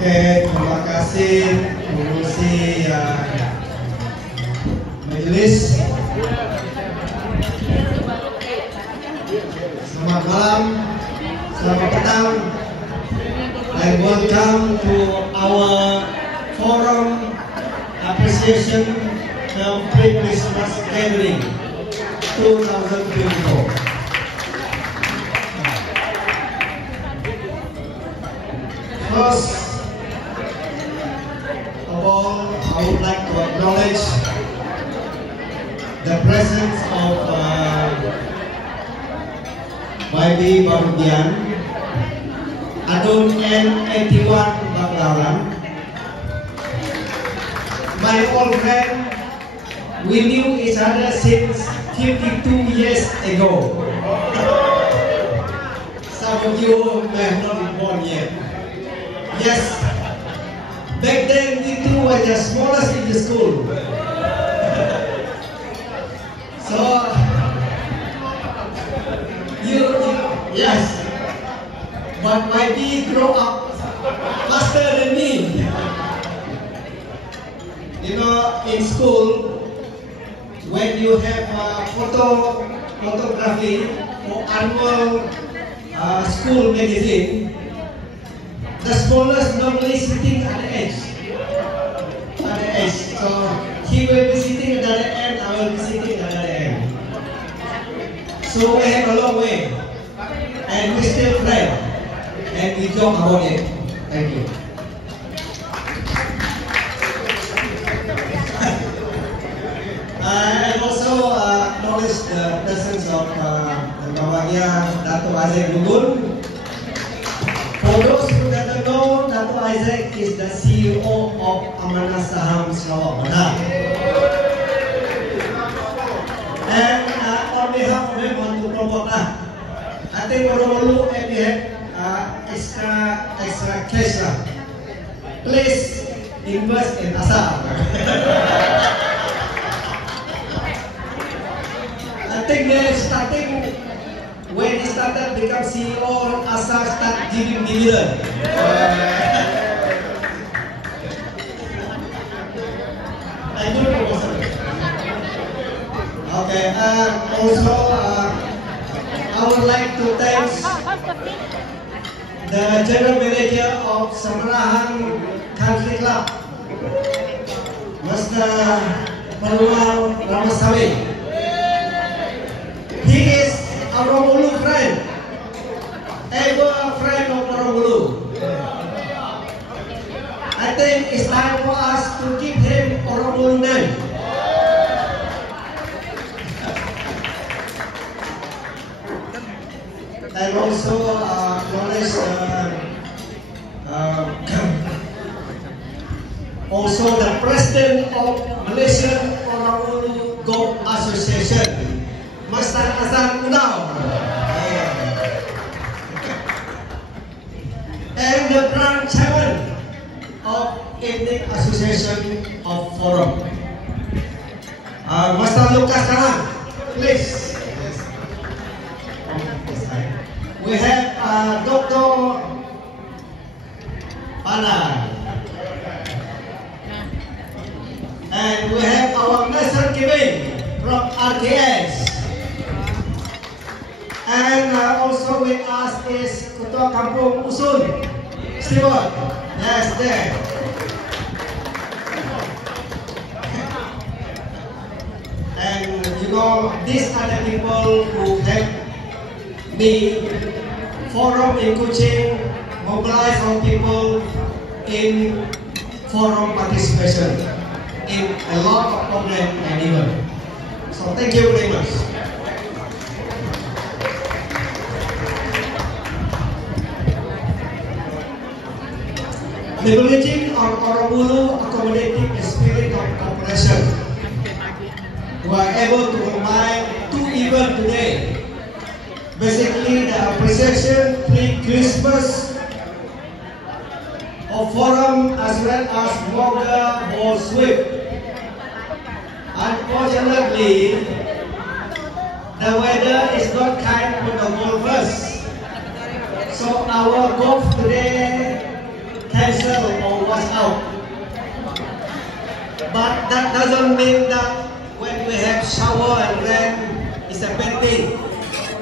Oke, terima kasih pengurusi majelis. Selamat malam, selamat petang. I welcome to our forum appreciation pre-Christmas gathering 2024. First of all, I would like to acknowledge the presence of YB Barudian, Adun N81 Banglalan, my old friend. We knew each other since 52 years ago. Some of you may have not been born yet. Yes, back then we two were the smallest in the school. So, yes, but YB grew up faster than me. You know, in school, when you have photography or annual school magazine, the smallest normally sitting at the edge. So he will be sitting at the other end, I will be sitting at the other end. So we have a long way, and we still friends, and we joke about it. Thank you. And also acknowledge the presence of Bawangnya Dato' Isaac Lugun. For those who doesn't know, Dato' Isaac is the CEO of Amanah Saham Sarawak Barat. And on behalf of him, I want to promote that. I think Oromalu and we have extra cash. Please invest in ASA. I think they're starting, when he started become CEO, ASA start giving dividend. I do know. Okay, also I would like to thank the General Manager of Samarahan Country Club, Mr. Paruwal Ramaswamy. He is a Oromalu friend, ever friend of Oromalu. I think it's time for us to give him Oromalu name. And also acknowledge also the President of Malaysian Oromalu Golf Association, Master Hasan Udao, and the Grand Chairman of Ethnic Association of Forum, Master Lucas Kalang, please. We have Dr. Pana, and we have our Master Kevin from RKS. And also with us is Ketua Kampung Usul, Stewart. Yes, there. And you know, these are the people who help me, forum in Kuching, mobilize our people in forum participation in a lot of programs and events. So thank you very much. Leveraging our Oromalu accommodating the spirit of cooperation, we are able to combine two events today. Basically, the appreciation pre-Christmas of forum as well as Moga Ball Sweep. Unfortunately, the weather is not kind for the golfers. So our golf today cancelled or was out. But that doesn't mean that when we have shower and rain, it's a bad thing.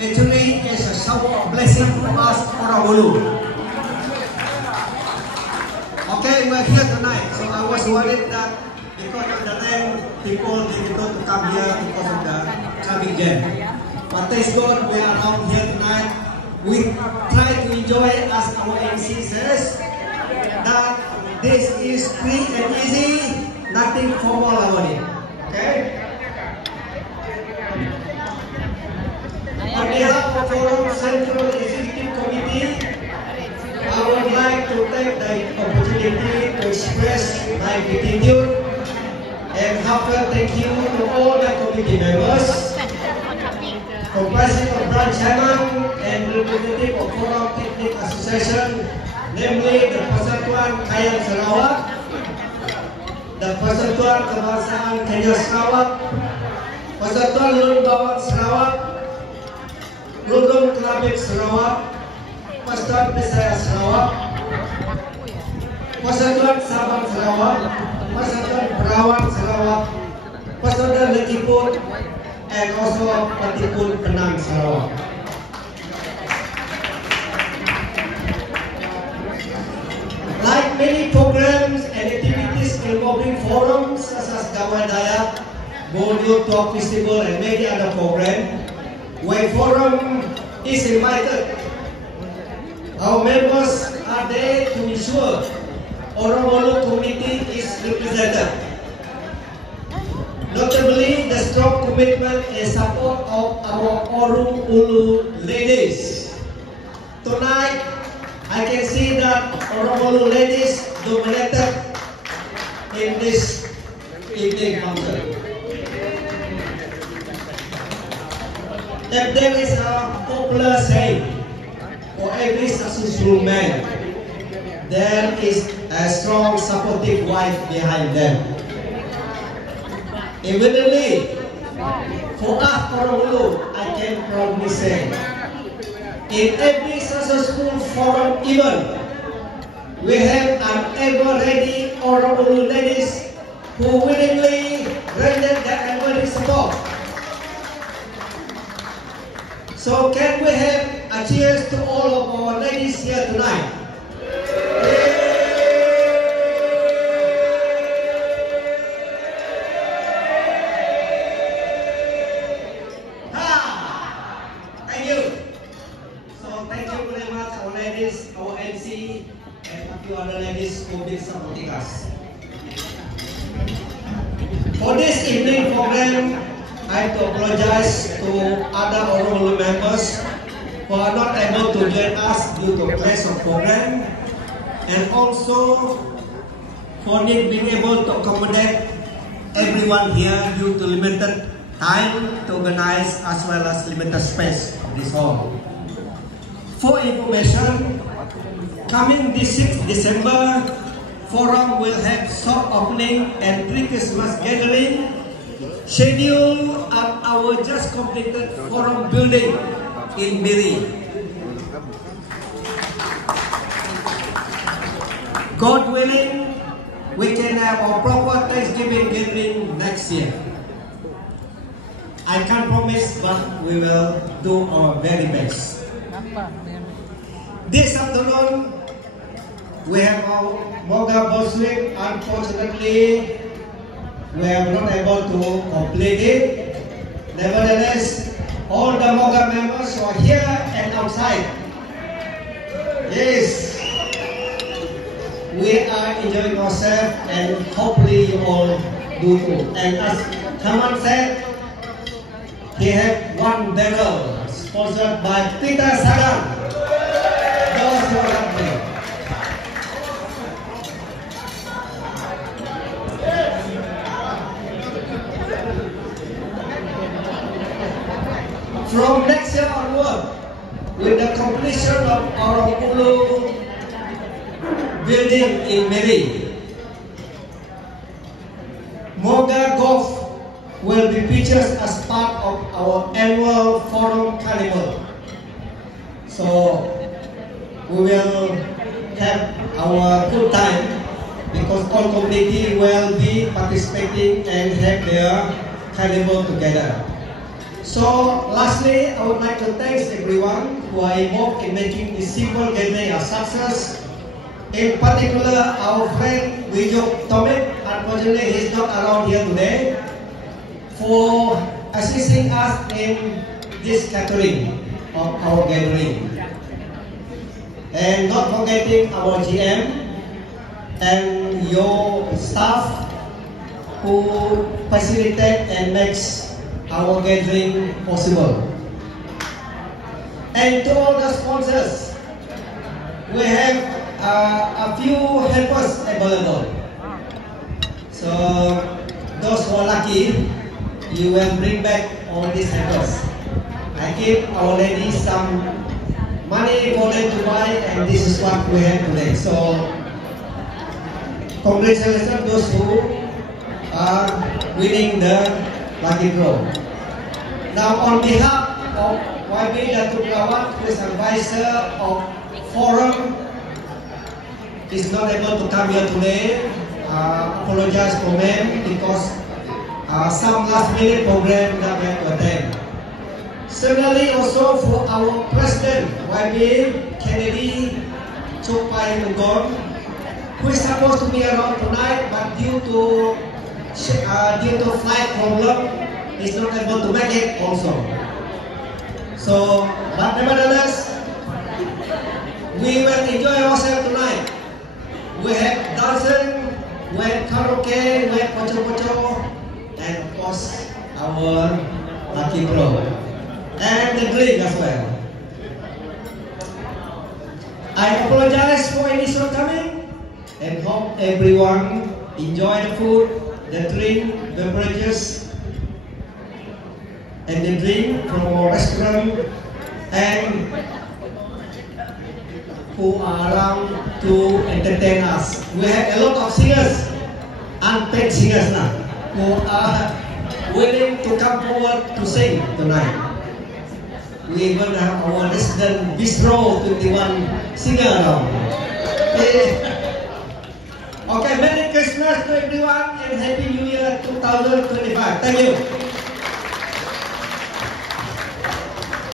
Actually, it's a shower of blessing for us, Orang Ulu. Okay, we're here tonight, so I was worried that because of the rain, people difficult to come here because of the traffic jam. But thanks God, we are out here tonight. We try to enjoy, as our MC says, that this is free and easy, nothing formal about it. Okay? On behalf of Forum Central Executive Committee, I would like to take the opportunity to express my gratitude and heartfelt thank you to all the committee members, comprising of branch chairman and representative of Forum Picnic Association, namely the Persatuan Kayak Sarawak, the Persatuan Kebangsaan Kenya Sarawak, Persatuan Lulun Bawang Sarawak, Lulun Kelabit Sarawak, Persatuan Pesaya Sarawak, Persatuan Sabang Sarawak, Persatuan Perawan Sarawak, Persatuan Lekipun, and also Patipun Penang Sarawak. Like many programs and activities involving forums such as Gawai Dayak, Borneo Talk Festival, and many other programs, where forum is invited, our members are there to ensure Orang Ulu community is represented. Notably, the strong commitment and support of our Orang Ulu ladies. Tonight, I can see that Orang Ulu ladies dominated in this evening function. If there is a popular saying, for every successful man, there is a strong supportive wife behind them. Evidently, for us Orang Ulu, I can proudly say, in every successful forum event, we have an ever-ready Orang Ulu ladies who willingly rendered their unwavering support. So can we have a cheers to all of our ladies here tonight? Thank you. So thank you very much our ladies, our MC, and a few other ladies who have been supporting us. For this evening program, I have to apologize to other Orang Ulu members who are not able to join us due to clash of program, and also for not being able to accommodate everyone here due to limited time to organize as well as limited space of this hall. For information, coming this 6th December, Forum will have soft opening and pre-Christmas gathering scheduled at our just completed Forum building in Miri. God willing, we can have a proper Thanksgiving gathering next year. I can't promise, but we will do our very best. This afternoon, we have our Moga Boswick. Unfortunately, we are not able to complete it. Nevertheless, all the Moga members who are here and outside, yes, we are enjoying ourselves, and hopefully you all do too. And as Taman said, he had one barrel sponsored by Peter Sagan. Those who are happy. From next year onward, with the completion of our Ulu building in Miri, Moga Golf will be featured as part of our annual Forum Carnival. So we will have our good time because all community will be participating and have their carnival together. So lastly, I would like to thank everyone who are involved in making this simple gathering a success. In particular, our friend Wijok Tomik, unfortunately he is not around here today, for assisting us in this catering of our gathering. And not forgetting our GM and your staff who facilitate and makes our gathering possible. And to all the sponsors, we have a few helpers available. So those who are lucky, you will bring back all these helpers. I give our ladies some money for them to buy, and this is what we have today. So congratulations those who are winning the lucky draw. Now on behalf of YB Datuk Rawat, who is advisor of Forum, is not able to come here today. Apologize for them because some last minute program that we have to attend. Similarly also for our President YB Kennedy Chokpai Mugon, who is supposed to be around tonight, but due to flight problem, is not able to make it also. So, but nevertheless, we will enjoy ourselves tonight. We have dancing, we have karaoke, we have pocho-pocho, and of course our lucky draw, and the drink as well. I apologize for any shortcoming and hope everyone enjoy the food, the drink, beverages, and the drink from our restaurant, and who are around to entertain us. We have a lot of singers, unpaid singers now, who are willing to come forward to sing tonight. We even have our resident bistro 21 singer around. Okay, Merry Christmas to everyone and Happy New Year 2025. Thank you.